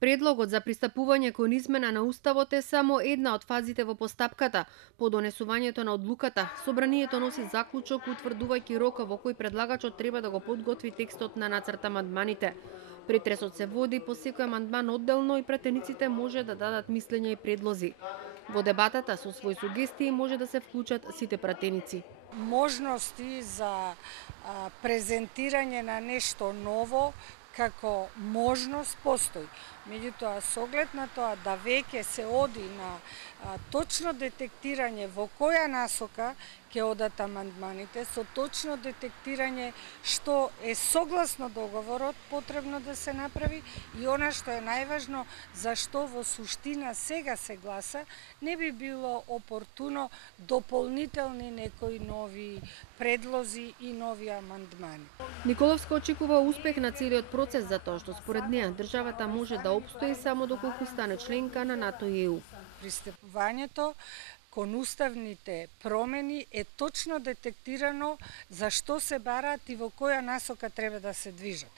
Предлогот за пристапување кон измена на Уставот е само една од фазите во постапката. По донесувањето на одлуката, Собранието носи заклучок утврдувајќи рокот во кој предлагачот треба да го подготви текстот на нацрт амандманите. Претресот се води по секој амандман одделно и пратениците може да дадат мислења и предлози. Во дебатата со своји сугестии може да се вклучат сите пратеници. Можности за презентирање на нешто ново како можност постои. Меѓутоа, со оглед на тоа да веќе се оди на точно детектирање во која насока ќе одат амандманите, со точно детектирање што е согласно договорот потребно да се направи и она што е најважно, за што во суштина сега се гласа, не би било опортуно дополнителни некои нови предлози и нови амандмани. Николовска очекува успех на целиот процес затоа што според неа државата може да опстои само доколку стане членка на НАТО и ЕУ. Пристапувањето кон уставните промени е точно детектирано за што се бараат и во која насока треба да се движат.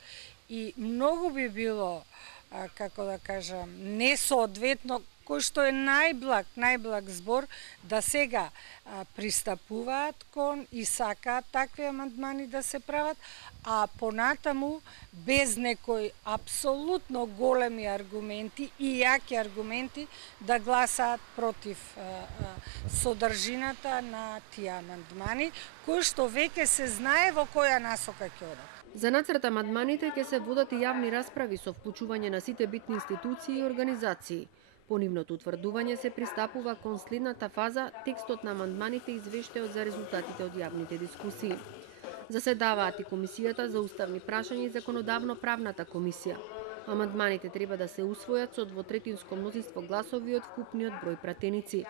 И многу би било, како да кажам, несоодветно, кој што е најблаг збор, да сега пристапуваат кон и сакаат такви амандмани да се прават, а понатаму без некои апсолутно големи аргументи и јаки аргументи да гласаат против содржината на тие амандмани, кои што веќе се знае во која насока ќе одат. За нацрт амандманите ќе се водат и јавни расправи со вклучување на сите битни институции и организации. По нивното утврдување се пристапува кон следната фаза, текстот на амандманите и извештајот за резултатите од јавните дискусии. Заседаваат и Комисијата за уставни прашања и Законодавно-правната комисија. Амандманите треба да се усвојат со двотретинско мнозинство гласови од вкупниот број пратеници.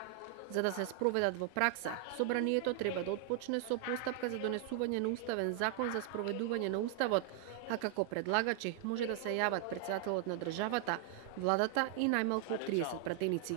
За да се спроведат во пракса, Собранието треба да отпочне со постапка за донесување на уставен закон за спроведување на Уставот, а како предлагачи може да се јават претседателот на државата, владата и најмалку 30 пратеници.